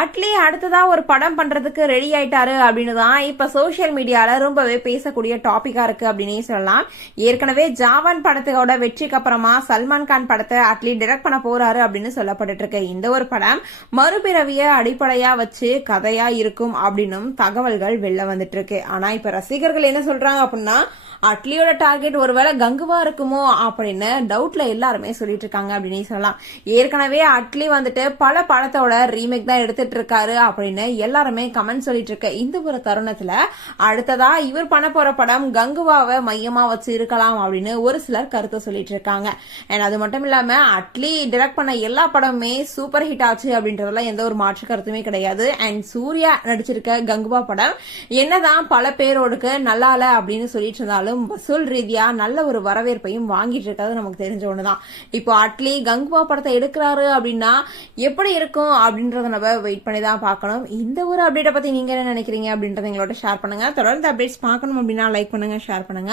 அட்லி அடுத்ததா ஒரு படம் பண்றதுக்கு ரெடி ஆயிட்டாரு அப்படின்னு தான் இப்ப சோசியல் மீடியால ரொம்பவே பேசக்கூடிய டாபிக்கா இருக்கு அப்படின்னே சொல்லலாம். ஏற்கனவே ஜாவான் படத்தோட வெற்றிக்கு அப்புறமா சல்மான் கான் படத்தை அட்லி டிரெக்ட் பண்ண போறாரு அப்படின்னு சொல்லப்பட்டு இருக்கு. இந்த ஒரு படம் மறுபிறவிய அடிப்படையா வச்சு கதையா இருக்கும் அப்படின்னும் தகவல்கள் வெளில வந்துட்டு இருக்கு. ஆனா இப்ப ரசிகர்கள் என்ன சொல்றாங்க அப்படின்னா அட்லியோட டார்கெட் ஒருவேளை கங்குவா இருக்குமோ அப்படின்னு டவுட்ல எல்லாருமே சொல்லிட்டு இருக்காங்க அப்படின்னு சொல்லலாம். ஏற்கனவே அட்லி வந்துட்டு பல படத்தோட ரீமேக் தான் எடுத்துட்டு இருக்காரு அப்படின்னு எல்லாருமே கமெண்ட் சொல்லிட்டு இருக்க இந்த ஒரு தருணத்துல அடுத்ததா இவர் பண்ண போற படம் கங்குவாவை மையமா வச்சு இருக்கலாம் அப்படின்னு ஒரு சிலர் கருத்தை சொல்லிட்டு இருக்காங்க. அண்ட் அது மட்டும் இல்லாம அட்லி டிரெக்ட் பண்ண எல்லா படமுமே சூப்பர் ஹிட் ஆச்சு அப்படின்றதுல எந்த ஒரு மாற்று கருத்துமே கிடையாது. அண்ட் சூர்யா நடிச்சிருக்க கங்குவா படம் என்னதான் பல பேரோடுக்கு நல்லா அப்படின்னு சொல்லிட்டு இருந்தாலும் வசூல் ரீதியா நல்ல ஒரு வரவேற்பையும் வாங்கிட்டு இருக்கிறது நமக்கு தெரிஞ்ச ஒண்ணுதான். இப்போ அட்லி கங்குவா படத்தை எடுக்கிறாரு அப்படின்னா எப்படி இருக்கும் அப்படின்றத நம்ம வெயிட் பண்ணி தான் பார்க்கணும். இந்த ஒரு அப்டேட்டை பத்தி நீங்க என்ன நினைக்கிறீங்க அப்படின்றத எங்களோட ஷேர் பண்ணுங்க. தொடர்ந்து அப்டேட்ஸ் பார்க்கணும் அப்படின்னா லைக் பண்ணுங்க ஷேர் பண்ணுங்க.